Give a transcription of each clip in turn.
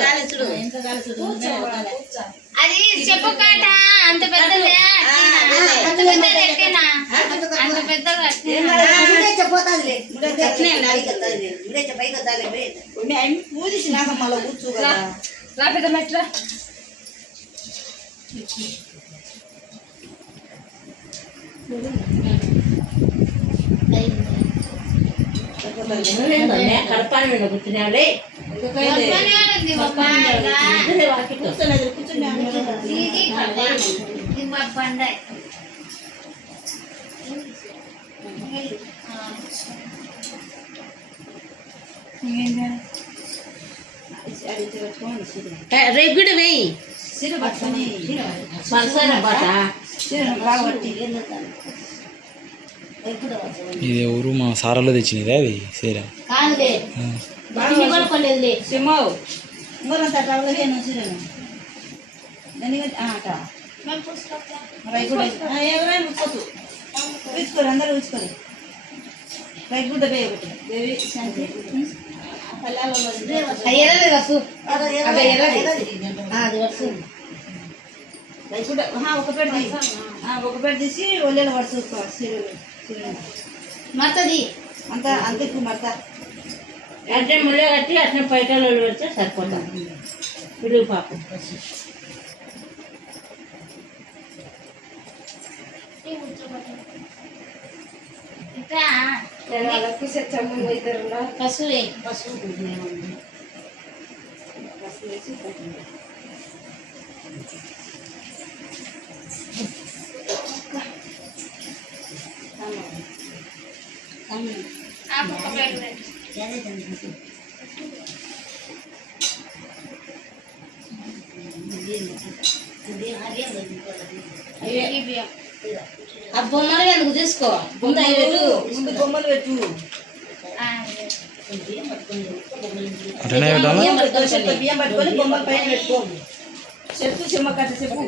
గాలిచుడు అది చెప్పు కాట అంత పెద్దది అంత పెద్దది ఎక్కేనా అంత పెద్దగా పూజించినాక మళ్ళీ కూర్చో రా పెద్ద మెట్ల రెగ్గుడు వెయ్యి సిరు పట్టుకొని. పలసర బాట? ఇది ఎవరు? మా సారాలో తెచ్చినదే అది? సీరా? అందరూ ఉచ్చుకోరు రైగుడ్డ బే ఒకటి దేవి శాంతి. అదే ఎర్రది. అది వస్తు రైగుడ్డ ఒక పెడ ఒక పెడ తీసి ఒళ్ళేలు పడుతుంది సిరులు సిరులు మత్తది అంత అంత ఎక్కువ మడత అంటే ముళ్ళే కట్టి అట్లా పైటలో పెడితే సరిపోతాం పిడుగు పాప ఇంకా వాళ్ళకి సెచ్చమ్మ ఆ బొమ్మలు ఎందుకు తీసుకో? ముందు ముందు బొమ్మలు పెట్టు. ఆ, అటనే పెట్టాలా? బియ్యం పట్టుకొని బొమ్మల పైన పెట్టుకో. చెప్పు కట్ట చెప్పు.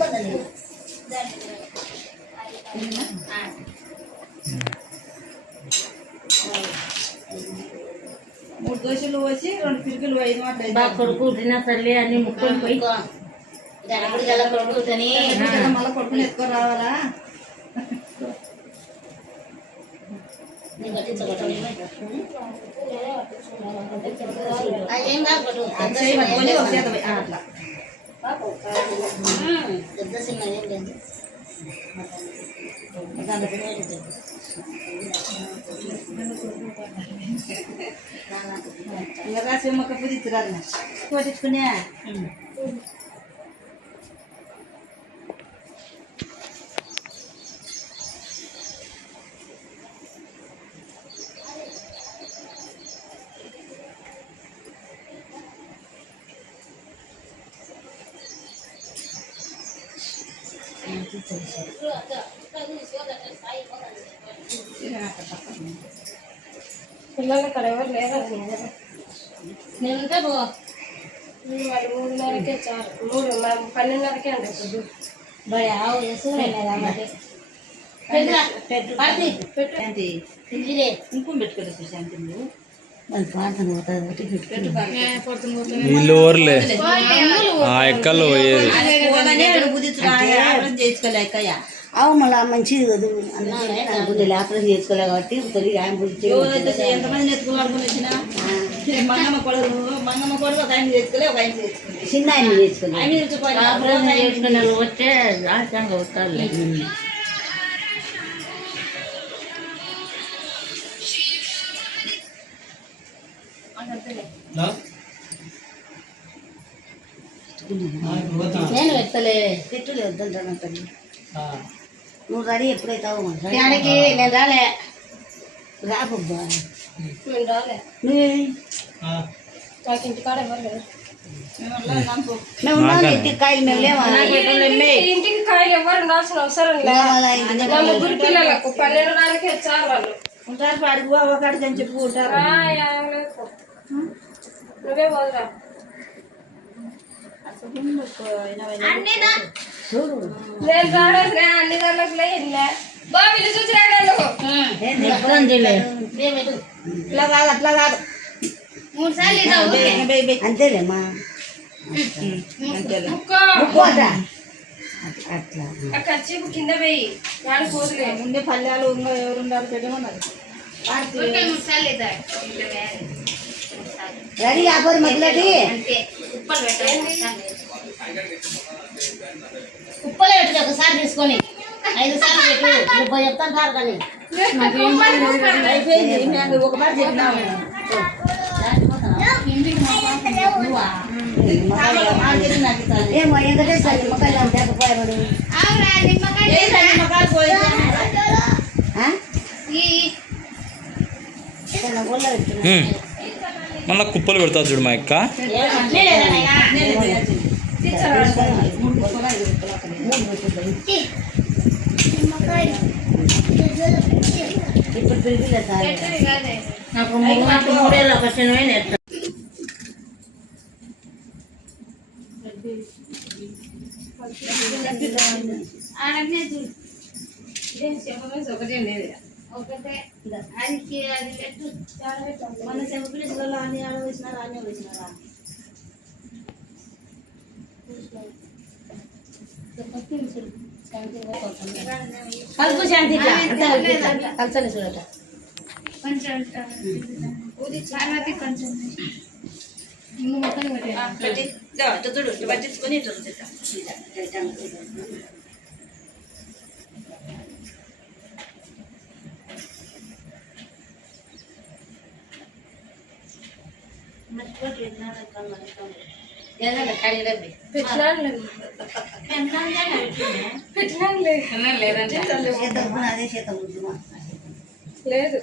మూడు దోశలు పోసి రెండు పిరికలు మాటలు బాగా కొడుకు తిన్నా తల్లి అన్ని ముక్కొని పోయి. మళ్ళీ కొడుకుని ఎత్తుకొని రావాలా? అట్లా. పెద్ద సినిమా ఏం లేదు. ఇంకా రాసి మొక్క పుదిచ్చి రాదు కొట్టించుకునే పిల్లలు ఇక్కడ ఎవరు లేరు నేను ఉంటే పో మరి మూడున్నరకే చాలు మూడు మరి పన్నెండున్నరకే అండి ఇప్పుడు బడి ఆవు వేసుకున్నాయి పెద్దరా పడుతుంది శాంతి ఇంజిలే ఇంకో పెట్టుకోలేదు శాంతి నువ్వు వీళ్ళు ఊర్లే ఆ ఎక్కల్లో పోయేది పోగానే అవు మళ్ళీ మంచిది కదా అన్నానే నా గుండెలు ఆపరేషన్ చేసుకోలే కాబట్టి తొలి ఎంతమంది వచ్చినా మంగమ్మ కొడుకు మంగమ్మ కొడుకు ఒక ఆయన చేసుకోలే ఒక ఆయన చేసుకోలే చిన్న ఆయన చేసుకోలే ఆయన తెచ్చుకోవాలి ఆపరేషన్ చేసుకునే వచ్చే అవుతారులే నేను ఎత్తలే. పెట్టులే వద్దంటాను తల్లి నువ్వు రెడీ ఎప్పుడైతావు దానికి నేను రాలే. రాబబ్బా మేము రాలే. నువ్వే నాకు ఇంటికాడ ఎవరు ఉన్నాం ఇంటికి కాయలు మేము లేవా? ఇంటికి- ఇంటికి కాయలు ఎవరు ఉండాల్సిన అవసరం లేదు. ముగ్గురు పిల్లలకు పన్నెండున్నరకే చాలు వాళ్ళు. ఉంటారు పాడికి పో ఒకటి అని చెప్పు ఉంటారు. లేదు. నువ్వే పోదురా. నేను రాలేదు అన్ని లే ఇల్లే. బా మొత్తం చేయలే. ఇట్లా కాదు అట్లా కాదు. మూడు సార్లు అంతేలేమ్మా. అంతేలే. అట్లా. కచ్చిపు కింద వేయి వాడు పోదులే ముందే పల్లెలు ఇంకా ఎవరు ఉండాలి సార్లు. రెడీ ఆపరు అంతే. ఉప్పలు సార్లు. కుప్పలో పెట్టుకో ఒకసారి తీసుకొని. ఐదు సార్లు పెట్టు ఇప్పుడు చెప్తాను సార్ కానీ. ఏమో వెంకటేశ్వర నిమ్మకాయలు లేకపోయాడు నిమ్మకాయలు పోయి? మళ్ళీ కుప్పలు పెడతా చూడు మా లేదన్నయ్య? ఇప్పుడు పిలిపిలే సార్. నాకు మూడు మూడేళ్ళు ఒక శనమైన ఎట్లా ఆడనే చూడు. ఒకటే లేదు ఒకటే అది అది పెట్టు మన పిల్లలు అన్ని ఆడ వేసినారా అన్నీ వేసినారా కలుపు శాంతి ఇట్లా అంతా కలిపి కలసని చూడట కొంచెం పార్వతి కొంచెం ముందు మొత్తం పెట్టేయాలి. పెట్టి ఇదో, ఇటు చూడు పట్టించుకొని ఇటు వదిలేద్దాం. ఏదైనా లేదు.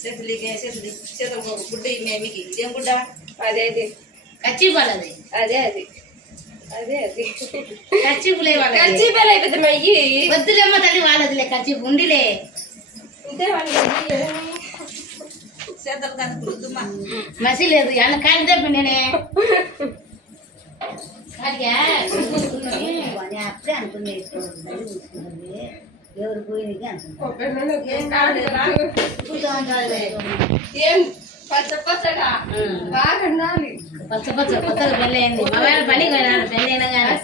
చేతులికే, చేతులు, చేతులు గుడ్డ. ఇమ్మే మీకు ఇదేం గుడ్డ. అదే అది. కచ్చి వాళ్ళది అదే అది. అదే అది కచ్చి వాళ్ళది కచ్చి పని అయిపోతుంది మయ్యి వద్దులేమ్మ తల్లి వాళ్ళదిలే కచ్చి ఉండిలే ఇంతే వాళ్ళకి చేతులు కానీ గుర్తుమ్మా మసి లేదు అన్న కాడి చెప్పి నేనే కాడిగా అని అప్పుడే అనుకునే ఇప్పుడు బయట చూసుకుంటుంది ఎవరు పోయినకి అనుకుంటా ఏం పచ్చ పచ్చ కొత్తగా పెళ్ళి అయింది మా వేళ పని పోయినాడు పెళ్ళి అయినా కానీ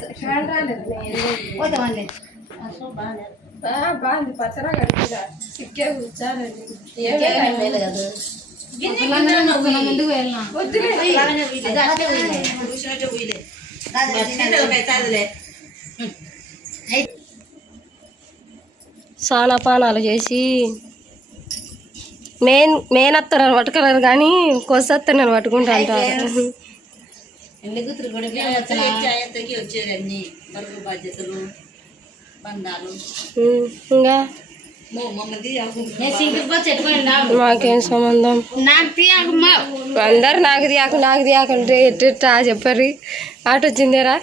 బాగుంది. పచ్చరా కడుపుదా సిక్కే ముందుకు అవుతాదిలే సానాపానాలు చేసి మెయిన్ మెయిన్ అత్తనని పట్టుకోలేరు కానీ కొసత్తనని పట్టుకుంటా అంటారు వచ్చేది అన్ని. బరువు బాధ్యతలు బంధాలు. ఇంకా? మాకేం సంబంధం? అందరు నాకు తీయక నాకు తీయకంటే ఎట్టా చెప్పారు? ఆట వచ్చిందేరా